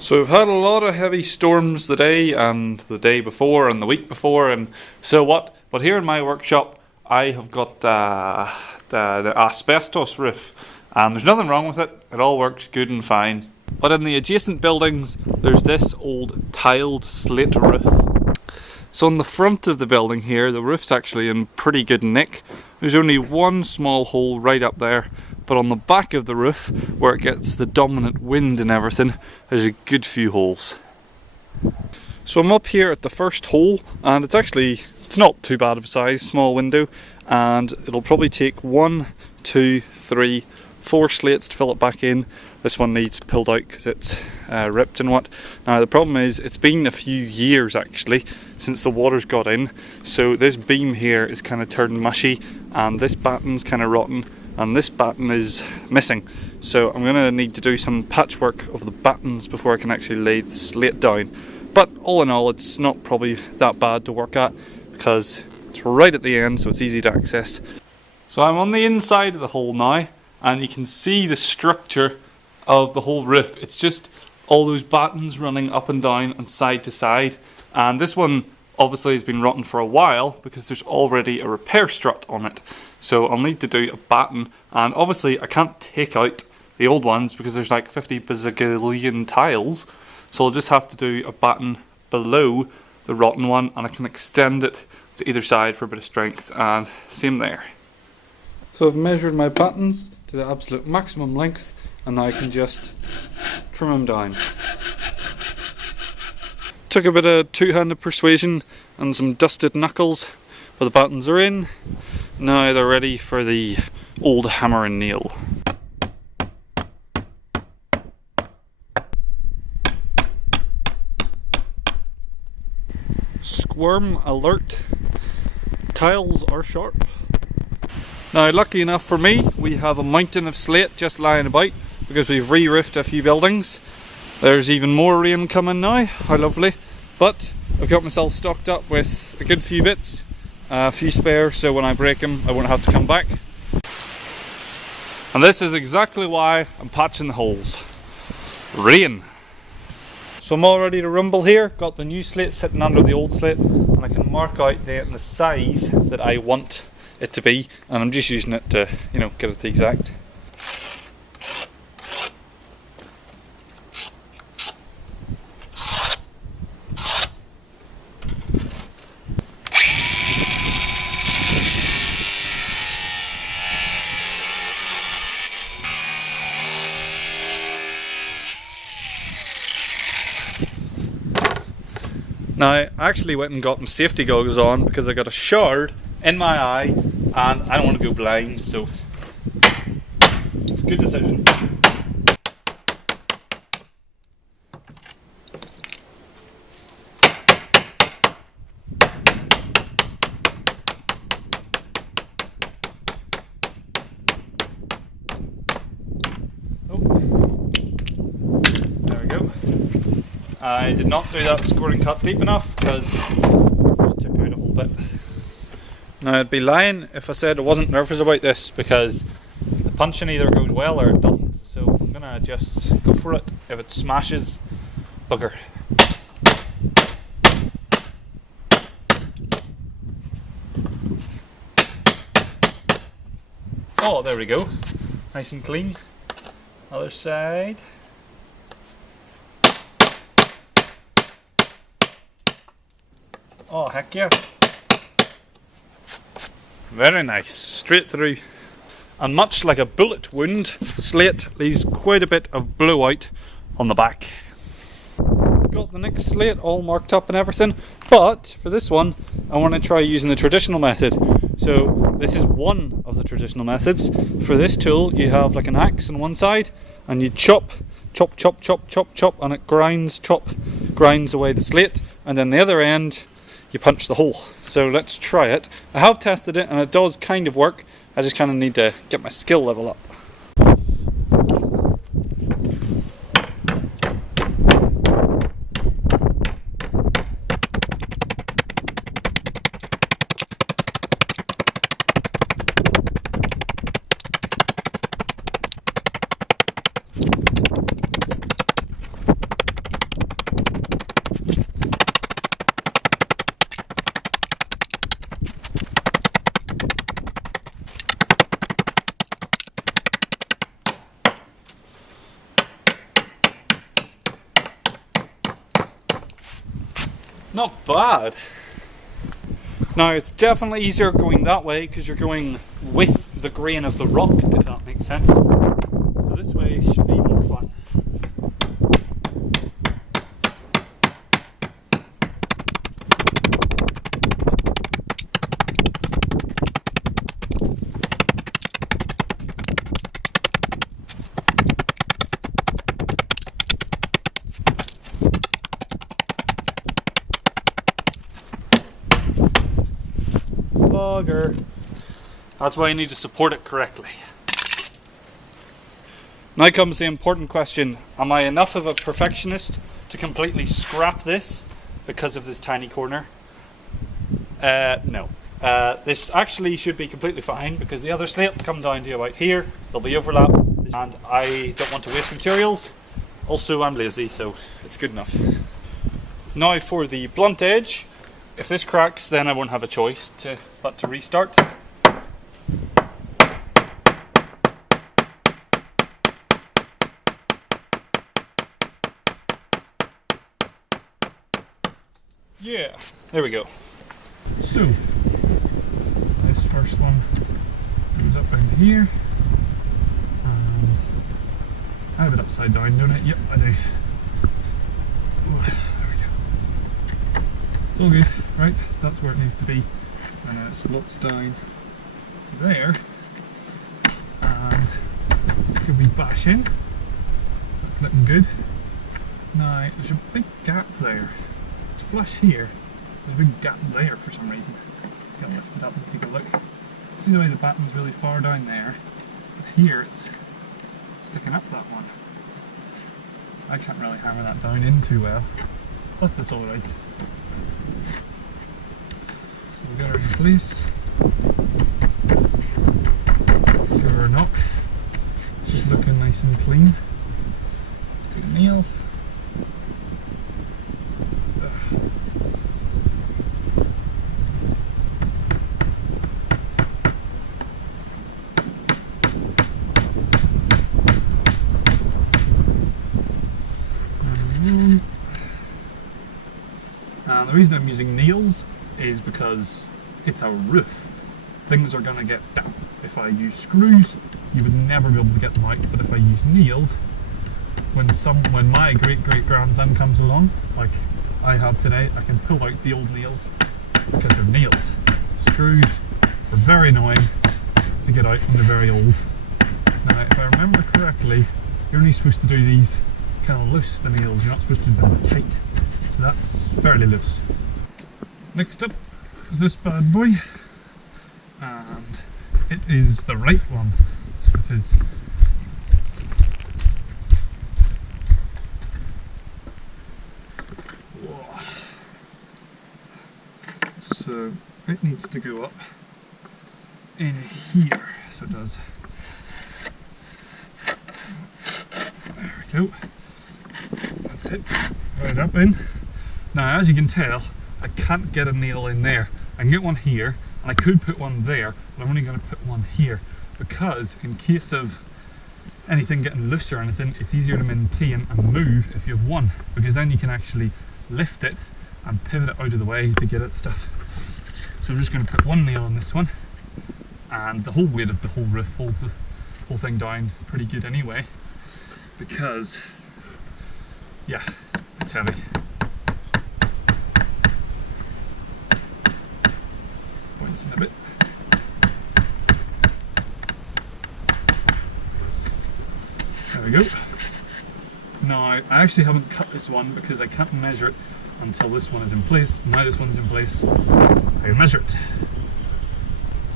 So we've had a lot of heavy storms today and the day before and the week before, and so what? But here in my workshop I have got the asbestos roof, and there's nothing wrong with it. It all works good and fine. But in the adjacent buildings there's this old tiled slate roof. So on the front of the building here, the roof's actually in pretty good nick. There's only one small hole right up there, but on the back of the roof, where it gets the dominant wind and everything, there's a good few holes. So I'm up here at the first hole, and it's not too bad of a size, small window, and it'll probably take 1, 2, 3, 4 slates to fill it back in. This one needs pulled out because it's ripped and what. Now the problem is, it's been a few years actually since the water's got in, so this beam here is kind of turned mushy, and this batten's kind of rotten, and this batten is missing. So I'm going to need to do some patchwork of the battens before I can actually lay the slate down. But all in all, it's not probably that bad to work at because it's right at the end, so it's easy to access. So I'm on the inside of the hole now, and you can see the structure of the whole roof. It's just all those battens running up and down and side to side, and this one obviously has been rotten for a while because there's already a repair strut on it. So I'll need to do a batten, and obviously I can't take out the old ones because there's like 50 bazillion tiles, so I'll just have to do a batten below the rotten one, and I can extend it to either side for a bit of strength, and same there. So I've measured my battens to the absolute maximum length, and now I can just trim them down. Took a bit of two-handed persuasion and some dusted knuckles, but the battens are in. Now they're ready for the old hammer and nail. Squirm alert. Tiles are sharp. Now lucky enough for me, we have a mountain of slate just lying about because we've re-roofed a few buildings. There's even more rain coming now, how lovely. But I've got myself stocked up with a good few bits, a few spares, so when I break them I won't have to come back. And this is exactly why I'm patching the holes. Rain. So I'm all ready to rumble here. Got the new slate sitting under the old slate, and I can mark out the size that I want it to be, and I'm just using it to, get it the exact. Now, I actually went and got my safety goggles on because I got a shard in my eye and I don't want to go blind, so it's a good decision. There we go. I did not do that scoring cut deep enough because I just took out a whole bit. Now I'd be lying if I said I wasn't nervous about this because the punching either goes well or it doesn't, so I'm gonna just go for it. If it smashes, bugger. Oh, there we go. Nice and clean. Other side. Oh, heck yeah. Very nice. Straight through. And much like a bullet wound, the slate leaves quite a bit of blowout on the back. Got the next slate all marked up and everything, but for this one I want to try using the traditional method. So this is one of the traditional methods. For this tool you have like an axe on one side and you chop, and it grinds away the slate, and then the other end you punch the hole. So let's try it. I have tested it and it does kind of work. I just kind of need to get my skill level up. Not bad. Now it's definitely easier going that way because you're going with the grain of the rock, if that makes sense. So this way should be more fun. Bugger. That's why you need to support it correctly. Now comes the important question. Am I enough of a perfectionist to completely scrap this because of this tiny corner? No. This actually should be completely fine because the other slate will come down to about here. There'll be overlap and I don't want to waste materials. Also, I'm lazy, so it's good enough. Now for the blunt edge. If this cracks, then I won't have a choice but to restart. Yeah, there we go. So, this first one goes up into here. I have it upside down, don't I? Yep, I do. Oh, there we go. It's all good, right? So that's where it needs to be. And it slots down there. And it could be bashing. That's looking good. Now, there's a big gap there. It's flush here. There's a big gap there for some reason. I'll lift it up and take a look. See the way the batten's really far down there? But here it's sticking up that one. I can't really hammer that down in too well, but it's alright. So we got her in place. Through her knock. She's looking nice and clean. Take a nail. And the reason I'm using nails is because it's a roof. Things are going to get damp. If I use screws, you would never be able to get them out, but if I use nails, when my great-great-grandson comes along, like I have today, I can pull out the old nails because they're nails. Screws are very annoying to get out when they're very old. Now, if I remember correctly, you're only supposed to do these kind of loose, the nails, you're not supposed to do them tight. So that's fairly loose. Next up is this bad boy, and it is the right one. It is. Whoa. So it needs to go up in here, so it does. There we go. That's it. Right up in. Now, as you can tell, I can't get a nail in there. I can get one here, and I could put one there, but I'm only going to put one here because in case of anything getting loose or anything, it's easier to maintain and move if you have one, because then you can actually lift it and pivot it out of the way to get at stuff. So I'm just going to put one nail in this one, and the whole weight of the whole roof holds the whole thing down pretty good anyway, because, yeah, it's heavy. In a bit. There we go. Now, I actually haven't cut this one because I can't measure it until this one is in place. Now this one's in place, I can measure it.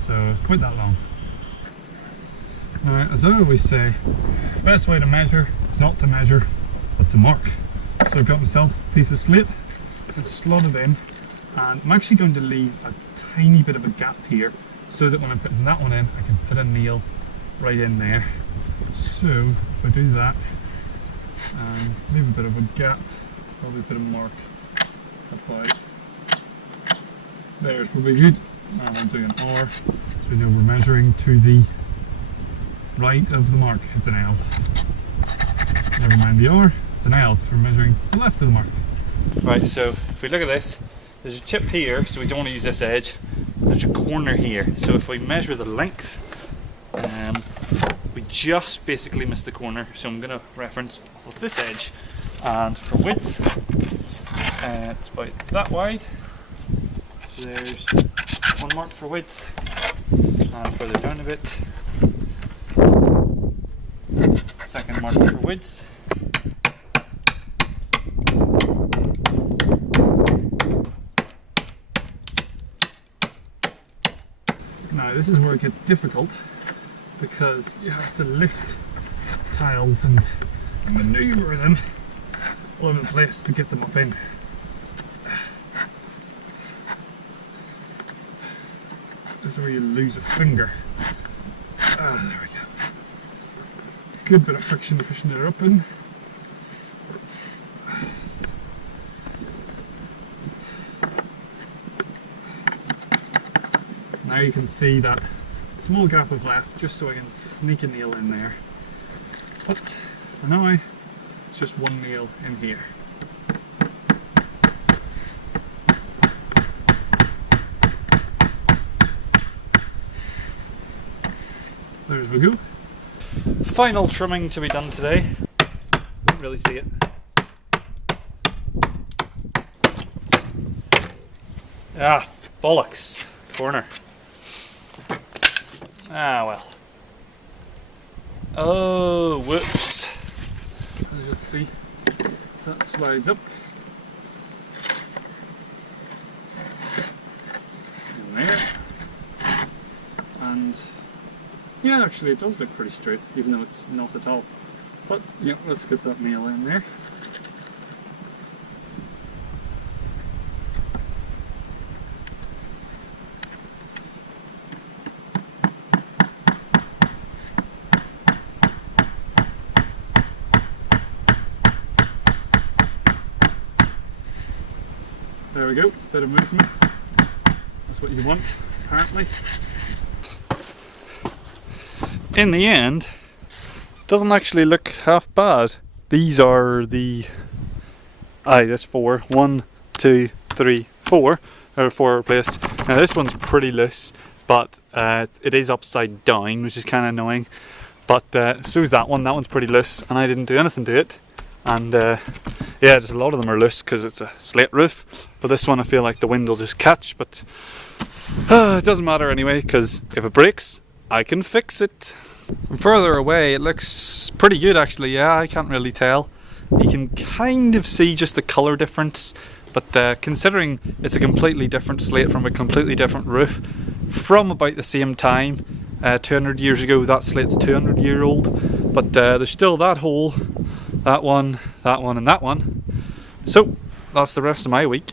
So it's quite that long. Now, as I always say, the best way to measure is not to measure, but to mark. So I've got myself a piece of slate, I've slotted in, and I'm actually going to leave a tiny bit of a gap here so that when I'm putting that one in, I can put a nail right in there. So if I do that and leave a bit of a gap, probably put a mark about there's probably good, and I'll do an R so we know we're measuring to the right of the mark. It's an L. Never mind the R, it's an L, so we're measuring the left of the mark. Right, so if we look at this, there's a chip here, so we don't want to use this edge. There's a corner here, so if we measure the length, we just basically missed the corner, so I'm going to reference off this edge. And for width, it's about that wide. So there's one mark for width, and further down a bit, second mark for width. Now this is where it gets difficult, because you have to lift tiles and maneuver them all over the place to get them up in. This is where you lose a finger. Ah, there we go. Good bit of friction pushing it up in. Now you can see that small gap I've left just so I can sneak a nail in there. But for now, it's just one nail in here. There's we go. Final trimming to be done today. Don't really see it. Ah, bollocks. Corner. Ah, well. Oh, whoops. As you'll see, so that slides up. In there. And yeah, actually it does look pretty straight, even though it's not at all. But yeah, let's get that nail in there. There we go, bit of movement. That's what you want, apparently. In the end, it doesn't actually look half bad. These are the... that's 4. 1, 2, 3, 4. There are 4 replaced. Now this one's pretty loose, but it is upside down, which is kind of annoying. But so is that one. That one's pretty loose, and I didn't do anything to it. And yeah, just a lot of them are loose because it's a slate roof. But this one I feel like the wind will just catch, but it doesn't matter anyway, because if it breaks, I can fix it. From further away it looks pretty good actually, yeah, I can't really tell. You can kind of see just the colour difference, but considering it's a completely different slate from a completely different roof from about the same time, 200 years ago, that slate's 200 year old, but there's still that hole, that one, and that one. So that's the rest of my week.